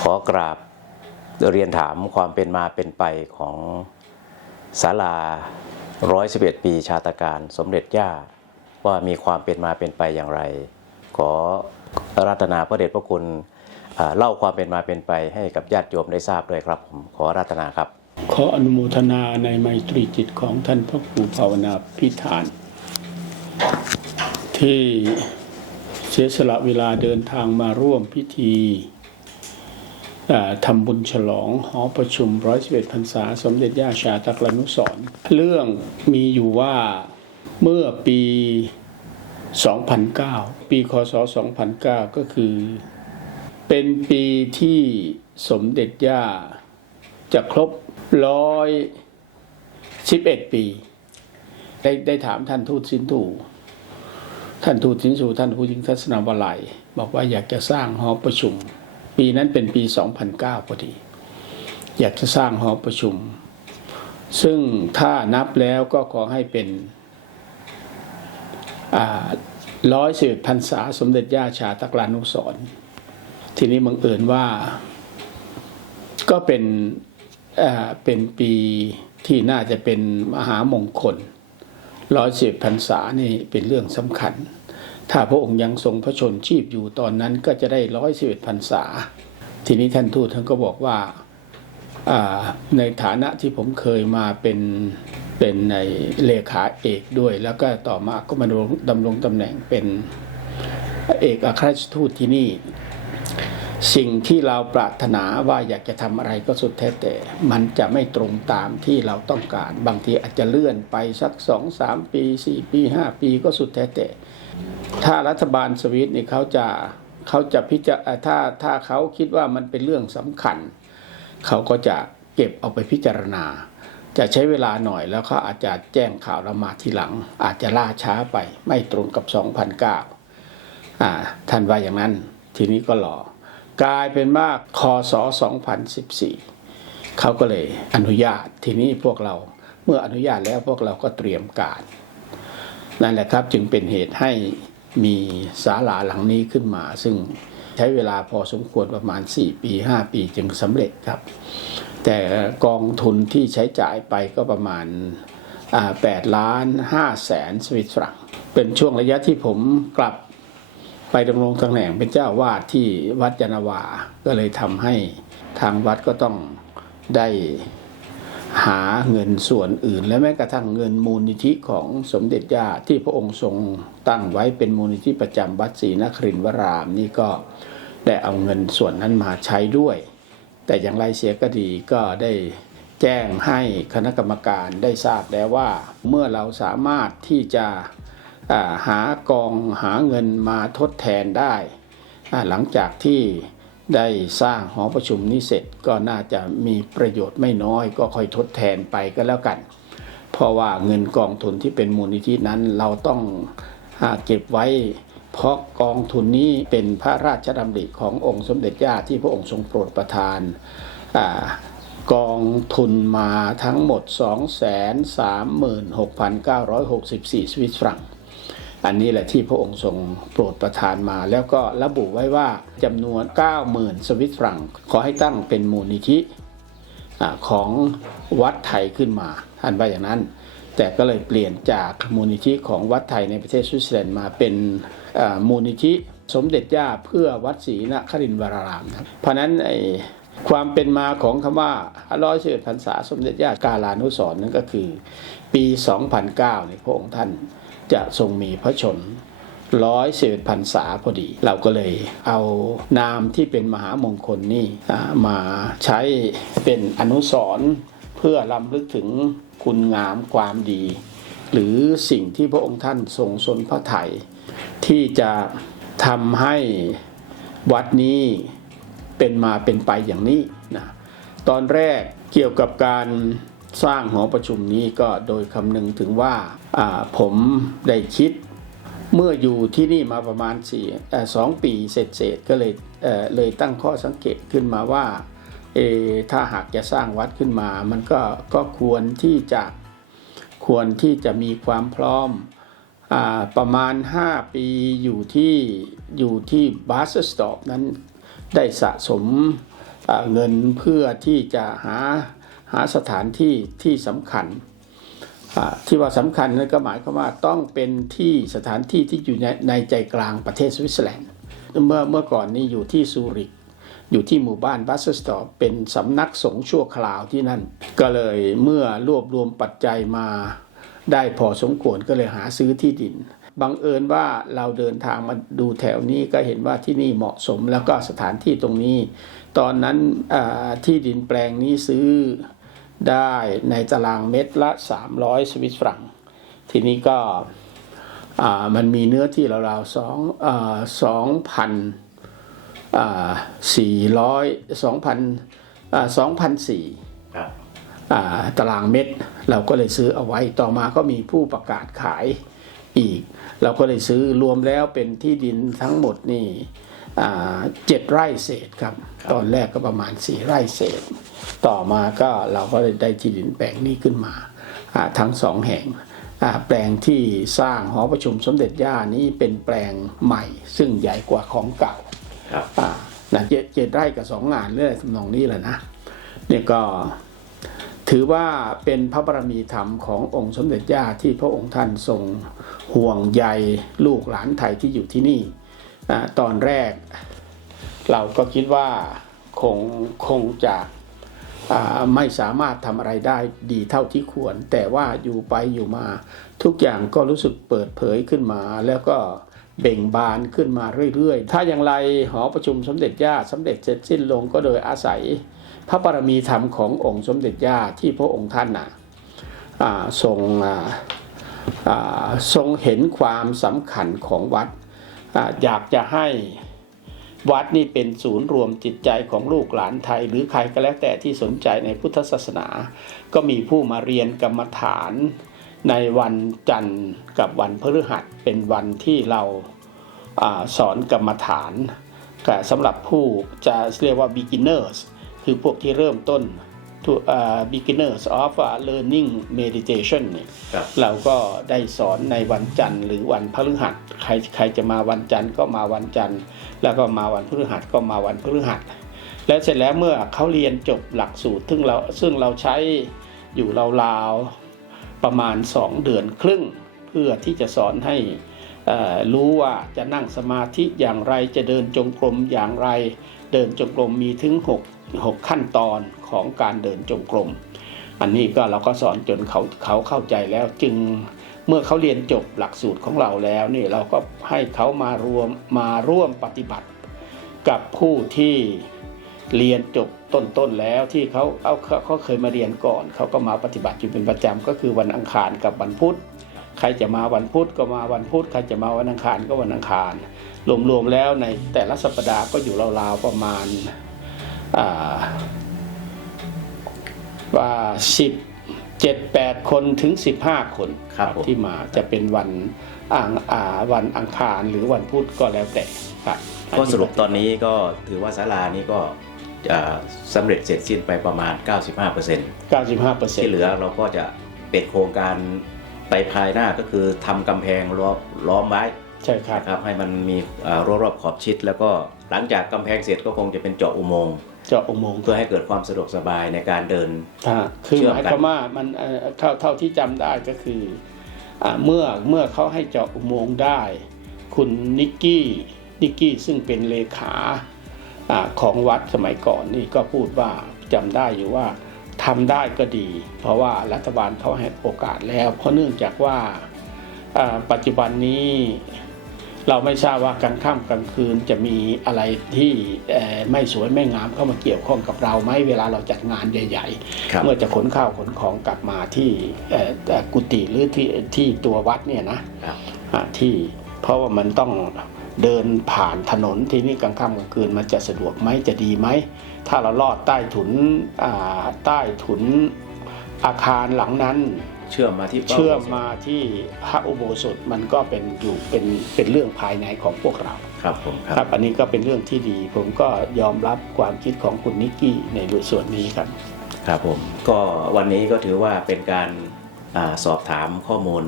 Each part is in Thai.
ขอกราบเรียนถามความเป็นมาเป็นไปของศาลา 111 ปีชาตการสมเด็จย่า ว่ามีความเป็นมาเป็นไปอย่างไร ขอรัตนาพระเดชพระคุณเล่าความเป็นมาเป็นไปให้กับญาติโยมได้ทราบด้วยครับผมขอรัตนาครับ ขออนุโมทนาในไมตรีจิตของท่านพระครูภาวนาพิธาน ที่เสียสละเวลาเดินทางมาร่วมพิธี ทำบุญฉลองหอประชุมร้อยสิบเอ็ดพรรษา สมเด็จย่าชาตกลนุสรเรื่องมีอยู่ว่าเมื่อปี 2009 ปีคศ 2009 ก็คือ เป็นปีที่สมเด็จย่าจะครบร้อยสิบเอ็ดปี ได้ได้ถามท่านทูตสินถูท่านทูตสินสูท่านผู้ยิงทัศนวลัย บอกว่าอยากจะสร้างหอประชุม ปีนั้นเป็นปี 2009 พอดี อยากจะสร้างหอประชุม ซึ่งถ้านับแล้วก็ขอให้เป็นร้อยสิบพรรษาสมเด็จย่าชาตกลานุสรทีนี้บังเอิญว่า ก็เป็นเอ่อเป็นปีที่น่าจะเป็นมหามงคลร้อยสิบพรรษานี่เป็นเรื่องสำคัญ ถ้าพระองค์ยังทรงพระชนชีพอยู่ตอนนั้นก็จะได้ร้อยสิบเอ็ดพรรษา ทีนี้ท่านทูตท่านก็บอกว่าในฐานะที่ผมเคยมาเป็นเป็นในเลขาเอกด้วย แล้วก็ต่อมาก็มาดำรงตำแหน่งเป็นเอกอัครราชทูตที่นี่ สิ่งที่เราปรารถนาว่าอยากจะทำอะไรก็สุดแท้แต่ มันจะไม่ตรงตามที่เราต้องการ บางทีอาจจะเลื่อนไปสักสองสามปีสี่ปีห้าปีก็สุดแท้แต่ ถ้ารัฐบาลสวิตนี่เขาจะเขาจะพิจารถ้าถ้าเขาคิดว่ามันเป็นเรื่องสำคัญ เขาก็จะเก็บเอาไปพิจารณา จะใช้เวลาหน่อยแล้วเขาอาจจะแจ้งข่าวเรามาทีหลัง อาจจะล่าช้าไปไม่ตรงกับ 2009อ่าท่านว่าอย่างนั้นทีนี้ก็รอ กลายเป็นว่าคศ2014 เขาก็เลยอนุญาตทีนี้พวกเราเมื่ออนุญาตแล้วพวกเราก็เตรียมการ นั่นแหละครับจึงเป็นเหตุให้มีศาลาหลังนี้ขึ้นมา ซึ่งใช้เวลาพอสมควรประมาณ 4 ปี 5 ปีจึงสำเร็จครับ แต่กองทุนที่ใช้จ่ายไปก็ประมาณ8ล้าน5แสนสวิตฟรัง เป็นช่วงระยะที่ผมกลับ ไปดำรงตำแหน่งเป็นเจ้าวาดที่วัดยานาวา ก็เลยทำให้ทางวัดก็ต้องได้หาเงินส่วนอื่น และแม้กระทั่งเงินมูลนิธิของสมเด็จย่าที่พระองค์ทรงตั้งไว้เป็นมูลนิธิประจำวัดศรีนครินทรวรามนี่ก็ได้เอาเงินส่วนนั้นมาใช้ด้วย แต่อย่างไรเสียก็ดีก็ได้แจ้งให้คณะกรรมการได้ทราบแล้วว่า เมื่อเราสามารถที่จะ หากองหาเงินมาทดแทนได้หลังจากที่ได้สร้างหอประชุมนี้เสร็จก็น่าจะมีประโยชน์ไม่น้อยก็ค่อยทดแทนไปก็แล้วกัน เพราะว่าเงินกองทุนที่เป็นมูลนิธินั้นเราต้องอาเก็บไว้ เพราะกองทุนนี้เป็นพระราชดำริขององค์สมเด็จย่าที่พระองค์ทรงโปรดประทานอากองทุนมาทั้งหมด 236,964 สวิสฟรัง อันนี้แหละที่พระองค์ทรงโปรดประทานมา แล้วก็ระบุไว้ว่าจำนวน 90,000 สวิสฟรัง ขอให้ตั้งเป็นมูลนิธิอของวัดไทยขึ้นมาท่านว่าอย่างนั้น แต่ก็เลยเปลี่ยนจากมูลนิธิของวัดไทยในประเทศสวิตเซอร์แลนด์มาเป็นมูลนิธิสมเด็จย่าเพื่อวัดศรีนครินทรวรารามนะเพราะนั้นไอ้ความเป็นมาของคำว่าร้อยสิบพรรษาสมเด็จย่ากาลานุสรณ์นั่นก็คือ ปี 2009เนี่ยพระองค์ท่าน จะทรงมีพระชนร้อยสิบพรรษาพอดี เราก็เลยเอานามที่เป็นมหามงคลนี่มาใช้เป็นอนุสรณ์เพื่อลำลึกถึงคุณงามความดี หรือสิ่งที่พระองค์ท่านทรงสนพระไทยที่จะทำให้วัดนี้เป็นมาเป็นไปอย่างนี้นะตอนแรกเกี่ยวกับการสร้างหอประชุมนี้ก็โดยคำนึงถึงว่า ผมได้คิดเมื่ออยู่ที่นี่มาประมาณสี่เอ่อสองปีเศษๆก็เลยเเลยตั้งข้อสังเกตขึ้นมาว่าเอถ้าหากจะสร้างวัดขึ้นมา มันก็ก็ควรที่จะควรที่จะมีความพร้อมอประมาณ 5 ปีอยู่ที่อยู่ที่บาสสตอปนั้นได้สะสมเงินเพื่อที่จะหาหาสถานที่ที่สำคัญ ที่ว่าสำคัญนั่นก็หมายความว่าต้องเป็นที่สถานที่ที่อยู่ในใจกลางประเทศสวิตเซอร์แลนด์เมื่อเมื่อก่อนนี้อยู่ที่ซูริกอยู่ที่หมู่บ้านบัสสตอร์เป็นสำนักสงฆ์ชั่วคราวที่นั่น ก็เลยเมื่อรวบรวมปัจจัยมาได้พอสมควรก็เลยหาซื้อที่ดิน บังเอิญว่าเราเดินทางมาดูแถวนี้ก็เห็นว่าที่นี่เหมาะสมแล้วก็สถานที่ตรงนี้ ตอนนั้นที่ดินแปลงนี้ซื้อ ได้ในตารางเมตรละ 300 สวิสฟรัง ทีนี้ก็อ่ามันมีเนื้อที่ราวๆสองสองพันสี่ร้อยสองพันสองพันสี่ครับตารางเมตรเราก็เลยซื้อเอาไว้ต่อมาก็มีผู้ประกาศขายอีก เราก็เลยซื้อรวมแล้วเป็นที่ดินทั้งหมดนี่อ่า เจ็ดไร่เศษครับ ตอนแรกก็ประมาณสี่ไร่เศษ ต่อมาก็เราก็เลยได้ที่ดินแปลงนี้ขึ้นมาอ่าทั้งสองแห่งอ่าแปลงที่สร้างหอประชุมสมเด็จย่านี้เป็นแปลงใหม่ ซึ่งใหญ่กว่าของเก่าครับอ่านะเจ็ดเจ็ดไร่กับสองงานเรื่องทำนองนี้แหละนะเนี่ยก็ถือว่าเป็นพระบารมีธรรมขององค์สมเด็จย่าที่พระองค์ท่านทรงห่วงใยลูกหลานไทยที่อยู่ที่นี่ อตอนแรก เราก็คิดว่าคงคงจะไม่สามารถทำอะไรได้ดีเท่าที่ควร แต่ว่าอยู่ไปอยู่มา ทุกอย่างก็รู้สึกเปิดเผยขึ้นมา แล้วก็เบ่งบานขึ้นมาเรื่อยๆ ถ้าอย่างไรหอประชุมสมเด็จย่าสำเร็จเสร็จสิ้นลงก็โดยอาศัย พระบารมีธรรมขององค์สมเด็จย่าที่พระองค์ท่านน่ะอ่าทรงทรงเห็นความสำคัญของวัด อยากจะให้วัดนี่เป็นศูนย์รวมจิตใจของลูกหลานไทย หรือใครก็แล้วแต่ที่สนใจในพุทธศาสนา ก็มีผู้มาเรียนกรรมฐานในวันจันทร์กับวันพฤหัสเป็นวันที่เราอสอนกรรมฐานแต่สำหรับผู้จะเรียกว่า beginners คือพวกที่เริ่มต้น to- อ่า beginners of learning meditation เนี่ยครับเราก็ได้สอนในวันจันทร์หรือวันพฤหัสใครใครจะมาวันจันทร์ก็มาวันจันทร์ แล้วก็มาวันพฤหัสก็มาวันพฤหัส แล้วเสร็จแล้วเมื่อเขาเรียนจบหลักสูตร ซึ่งเราซึ่งเราใช้อยู่ราวๆประมาณ 2 เดือนครึ่ง เพื่อที่จะสอนให้เอ่อรู้ว่าจะนั่งสมาธิอย่างไรจะเดินจงกรมอย่างไร เดินจงกรมมีถึง 6 6 ขั้นตอนของการเดินจงกรม อันนี้ก็เราก็สอนจนเขาเขาเข้าใจแล้วจึงเมื่อเขาเรียนจบหลักสูตรของเราแล้วนี่เราก็ให้เขามารวมมาร่วมปฏิบัติ กับผู้ที่เรียนจบต้นๆแล้วที่เขาเอาเขาเคยมาเรียนก่อน เขาก็มาปฏิบัติอยู่เป็นประจำก็คือวันอังคารกับวันพุธใครจะมาวันพุธก็มาวันพุธใครจะมาวันอังคารก็วันอังคารรวมๆแล้วในแต่ละสัปดาห์ก็อยู่ราวๆประมาณ ว่าสิบเจ็ดแปดคนถึงสิบห้าคนครับผมที่มาจะเป็นวันอ่างอ่าวันอังคารหรือวันพุธก็แล้วแต่ครับก็สรุปตอนนี้ก็ถือว่าศาลานี้ก็อ่าสำเร็จเสร็จสิ้นไปประมาณ 95% 95เปอร์เซ็นที่ต์เหลือเราก็จะเป็นโครงการไปภายหน้าก็คือทำกำแพงล้อมล้อมไว้ใช่ครับนะครับให้มันมีอ่ารอบๆขอบชิด แล้วก็หลังจากกำแพงเสร็จก็คงจะเป็นเจาะอุโมงค์ เจาะอุโมงค์เพื่อให้เกิดความสะดวกสบายในการเดิน อ่าคือเชื่อมหกันมายความว่ามันเอ่อเท่าเท่าที่จำได้ก็คืออาเมื่อเมื่อเขาให้เจาะอุโมงค์ได้ คุณนิกกี้นิกกี้ซึ่งเป็นเลขาอ่าของวัดสมัยก่อนนี่ก็พูดว่าจำได้อยู่ว่าทำได้ก็ดี เพราะว่ารัฐบาลเขาให้โอกาสแล้ว เพราะเนื่องจากว่าอ่าปัจจุบันนี้ เราไม่ทราบว่ากลางค่ำกลางคืนจะมีอะไรที่เอ่อไม่สวยไม่งามเข้ามาเกี่ยวข้องกับเราไหมเวลาเราจัดงานใหญ่ครับๆเมื่อจะขนข้าวขนของกลับมาที่เอ่อเอ่อกุฏิหรือที่ที่ตัววัดเนี่ยนะครับอ่าที่เพราะว่ามันต้องเดินผ่านถนนที่นี่กลางค่ำกลางคืนมันจะสะดวกไหมจะดีไหม ถ้าเราลอดใต้ถุนอ่าใต้ถุนอาคารหลังนั้น เชื่อมมาที่ป้เชื่อมมาที่พระอุโบสถมันก็เป็นอยู่เป็นเป็นเรื่องภายในของพวกเราครับผมคครัรับบอันนี้ก็เป็นเรื่องที่ดี ผมก็ยอมรับความคิดของคุณนิกกี้ในส่วนนี้ครับ ครับผมก็วันนี้ก็ถือว่าเป็นการอาสอบถามข้อมูล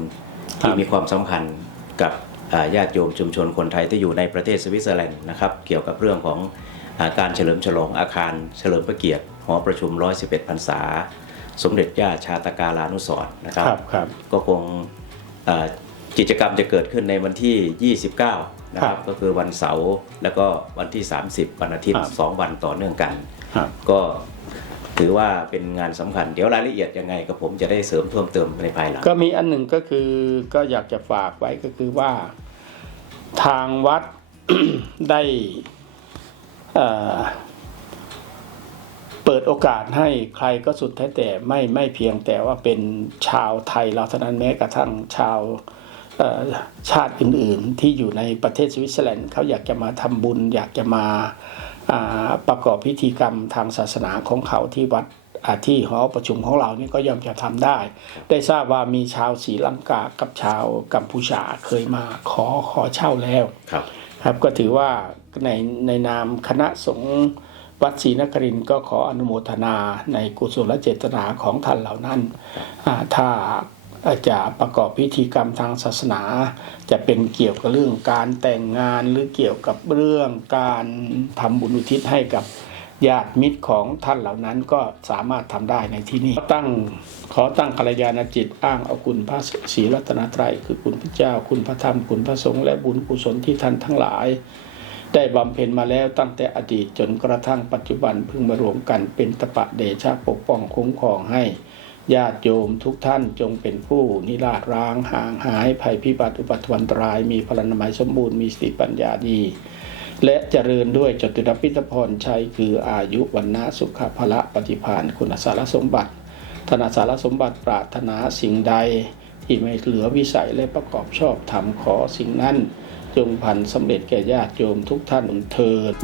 ครัที่บมีความสำคัญกับอ่าญาติโยมชุมชนคนไทยที่อยู่ในประเทศสวิตเซอร์แลนด์นะครับเกี่ยวกับเรื่องของออ่าการเฉลิมฉลองอาคารเฉลิมพระเกียรติหอประชุม 111พรรษา สมเด็จย่าชาตกาลานุสรณ์นะครับครับครับ ก็คงเอ่อกิจกรรมจะเกิดขึ้นในวันที่ 29 นะคครัรับบก็คือวันเสาร์แล้วก็วันที่ 30 วันอาทิตย์ครับ2วันต่อเนื่องกันครับก็ถือว่าเป็นงานสำคัญ เดี๋ยวรายละเอียดยังไงก็ผมจะได้เสริมเพิ่มเติมในภายหลัง ก็มีอันหนึ่งก็คือก็อยากจะฝากไว้ก็คือว่าทางวัดได้ เอ่อเปิดโอกาสให้ใครก็สุดแท้แต่ไม่ไม่เพียงแต่ว่าเป็นชาวไทยเราเท่านั้นแม้กระทั่งชาวเอ่อชาติอื่นๆ ที่อยู่ในประเทศสวิตเซอร์แลนด์เขาอยากจะมาทำบุญ อยากจะมาอ่าประกอบพิธีกรรมทางศาสนาของเขาที่วัดอ่าที่หอประชุมของเรานี่ก็ย่อมจะทำได้ ได้ทราบว่ามีชาวศรีลังกากับชาวกัมพูชาเคยมาขอขอเช่าแล้วครับ ครับก็ถือว่าในในนามคณะสงฆ์ วัดศรีนครินก็ขออนุโมทนาในกุศลเจตนาของท่านเหล่านั้น ถ้าจะประกอบพิธีกรรมทางศาสนา จะเป็นเกี่ยวกับเรื่องการแต่งงานหรือเกี่ยวกับเรื่องการทำบุญอุทิศให้กับญาติมิตรของท่านเหล่านั้นก็สามารถทำได้ในที่นี้ตั้งขอตั้งกัลยาณจิตอ้างเอาคุณพระศรีรัตนตรัยคือคุณพระเจ้า คุณพระธรรมคุณพระสงฆ์และบุญกุศลที่ท่านทั้งหลาย ได้บำเพ็ญมาแล้วตั้งแต่อดีตจนกระทั่งปัจจุบันพึงมารวมกันเป็นตปะเดชะปกป้องคุ้มครองให้ ญาติโยมทุกท่านจงเป็นผู้นิราชร้างห่างหายภัยพิบัติอุปัตวันตราย มีพลานามัยสมบูรณ์มีสติปัญญาดี และเจริญด้วยจตุรพิธพรชัยคืออายุวันนะสุขภละปฏิภาณคุณสารสมบัติ ธนาสารสมบัติปรารถนาสิ่งใด ที่ไม่เหลือวิสัยและประกอบชอบธรรมขอสิ่งนั้น จงพันสำเร็จแก่ญาติโยมทุกท่านเถิด